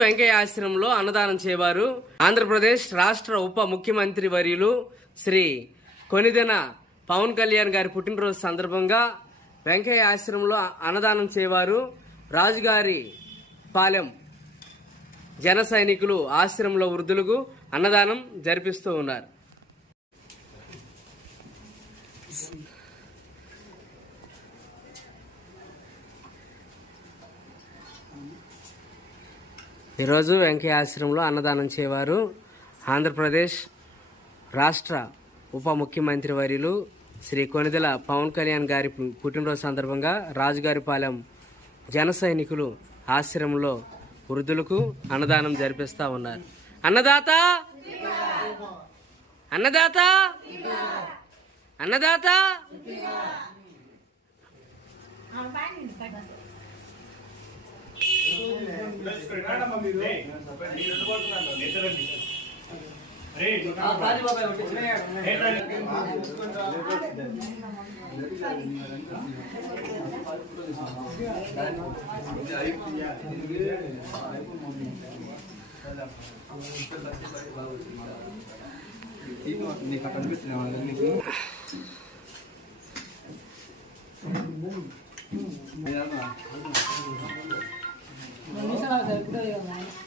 వెంకయ్య ఆశ్రమంలో అన్నదానం చేయవారు ఆంధ్రప్రదేశ్ రాష్ట్ర ఉప ముఖ్యమంత్రి వర్యులు శ్రీ కొనిదెల పవన్ కళ్యాణ్ గారి పుట్టినరోజు సందర్భంగా వెంకయ్య ఆశ్రమంలో అన్నదానం చేయవారు రాజుగారి పాలెం జన సైనికులు ఆశ్రమంలో వృద్ధులకు అన్నదానం జరిపిస్తూ ఉన్నారు. ఈరోజు వెంకయ్య ఆశ్రమంలో అన్నదానం చేయవారు ఆంధ్రప్రదేశ్ రాష్ట్ర ఉప ముఖ్యమంత్రి వర్యులు శ్రీ కొనిదెల పవన్ కళ్యాణ్ గారి పుట్టినరోజు సందర్భంగా రాజుగారి పాలెం జన సైనికులు ఆశ్రమంలో వృద్ధులకు అన్నదానం జరిపిస్తూ ఉన్నారు. అన్నదాత అన్నదాత అన్నదాత నీకు అక్కడ అనిపిస్తున్నాయి.